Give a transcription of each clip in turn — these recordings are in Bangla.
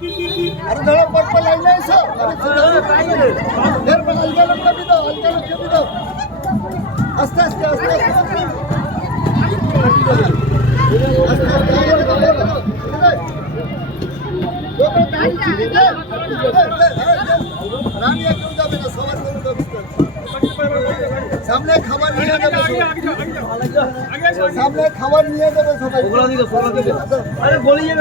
अरे धड़ा पट पर लाइन है सर देर पर अलगा लोग कभी दो आस्ते आस्ते आस्ते सामने खबर नहीं सामने खबर नहीं है अरे बोलिए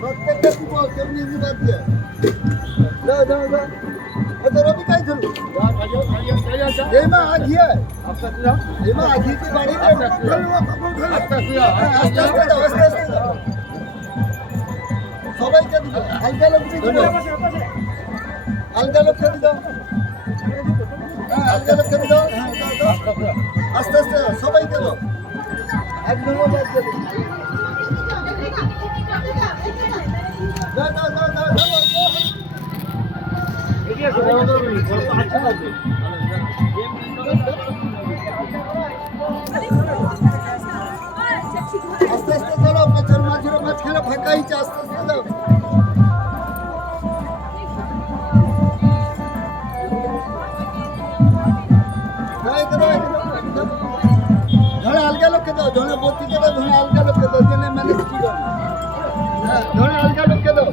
प्रत्येकটা দিব কেমনি বাদ দিয়ে দাও দাও দাও এত রবি কাই ধরু এমা আগিয়ে এমা আগিয়ে কি বাড়ি রে আস্তে আস্তে দাও আস্তে আস্তে দাও সবাইকে দিব আলগা লোককে দিব আলগা লোককে দিব আলগা লোককে দিব আস্তে আস্তে সবাইকে দাও একদম বাদ দিয়ে আস্তে আস্তে চলো মাছের মাঝখানে ফাঁকা হয়েছে আস্তে আস্তে যাও ধরে আলগা লোককে দাও ধরে বত্রিকে দাও ধরে আলগা লোককে দাও জেনে ম্যানেজ কি করো হ্যাঁ ধরে আলগা লোককে দাও